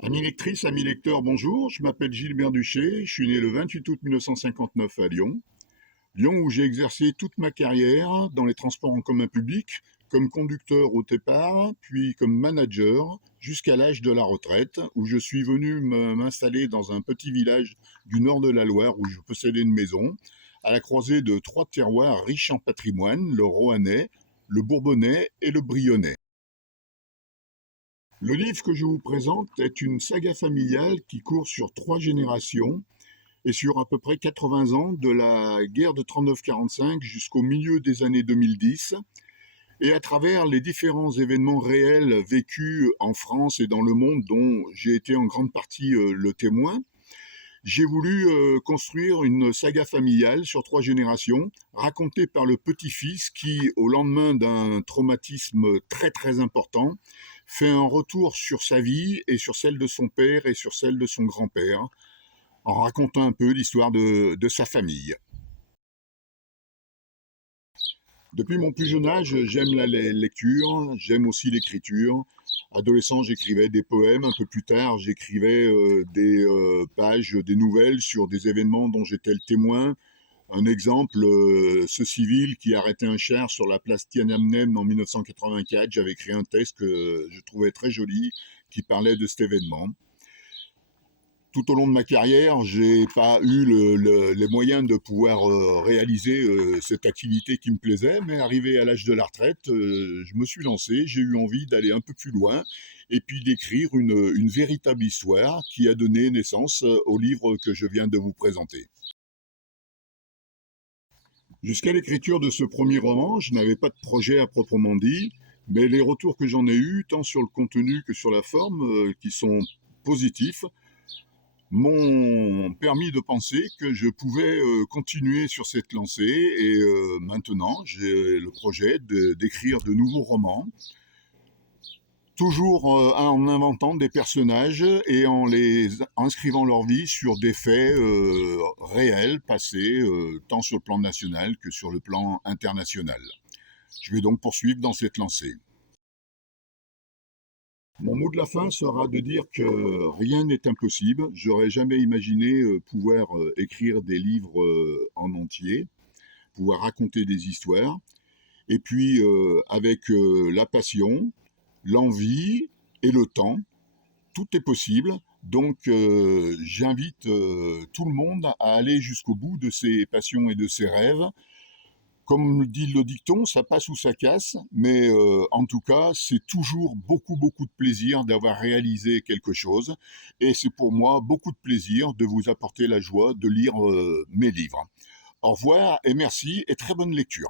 Amis lectrices, amis lecteurs, bonjour. Je m'appelle Gilbert Duché. Je suis né le 28 août 1959 à Lyon. Lyon où j'ai exercé toute ma carrière dans les transports en commun public, comme conducteur au départ, puis comme manager, jusqu'à l'âge de la retraite, où je suis venu m'installer dans un petit village du nord de la Loire où je possédais une maison, à la croisée de trois terroirs riches en patrimoine, le Roannais, le Bourbonnais et le Brionnais. Le livre que je vous présente est une saga familiale qui court sur trois générations et sur à peu près 80 ans, de la guerre de 39-45 jusqu'au milieu des années 2010, et à travers les différents événements réels vécus en France et dans le monde dont j'ai été en grande partie le témoin. J'ai voulu construire une saga familiale sur trois générations, racontée par le petit-fils qui, au lendemain d'un traumatisme très très important, fait un retour sur sa vie et sur celle de son père et sur celle de son grand-père, en racontant un peu l'histoire de sa famille. Depuis mon plus jeune âge, j'aime la lecture, j'aime aussi l'écriture. Adolescent, j'écrivais des poèmes. Un peu plus tard, j'écrivais des pages, des nouvelles sur des événements dont j'étais le témoin. Un exemple, ce civil qui arrêtait un char sur la place Tiananmen en 1984. J'avais écrit un texte que je trouvais très joli, qui parlait de cet événement. Tout au long de ma carrière, j'ai pas eu les moyens de pouvoir réaliser cette activité qui me plaisait, mais arrivé à l'âge de la retraite, je me suis lancé, j'ai eu envie d'aller un peu plus loin et puis d'écrire une véritable histoire qui a donné naissance au livre que je viens de vous présenter. Jusqu'à l'écriture de ce premier roman, je n'avais pas de projet à proprement dit, mais les retours que j'en ai eus, tant sur le contenu que sur la forme, qui sont positifs, m'ont permis de penser que je pouvais continuer sur cette lancée et maintenant j'ai le projet d'écrire de nouveaux romans, toujours en inventant des personnages et en les inscrivant leur vie sur des faits réels, passés, tant sur le plan national que sur le plan international. Je vais donc poursuivre dans cette lancée. Mon mot de la fin sera de dire que rien n'est impossible. J'aurais jamais imaginé pouvoir écrire des livres en entier, pouvoir raconter des histoires. Et puis, avec la passion, l'envie et le temps, tout est possible. Donc, j'invite tout le monde à aller jusqu'au bout de ses passions et de ses rêves. Comme dit le dicton, ça passe ou ça casse, mais en tout cas, c'est toujours beaucoup, beaucoup de plaisir d'avoir réalisé quelque chose. Et c'est pour moi beaucoup de plaisir de vous apporter la joie de lire mes livres. Au revoir et merci et très bonne lecture.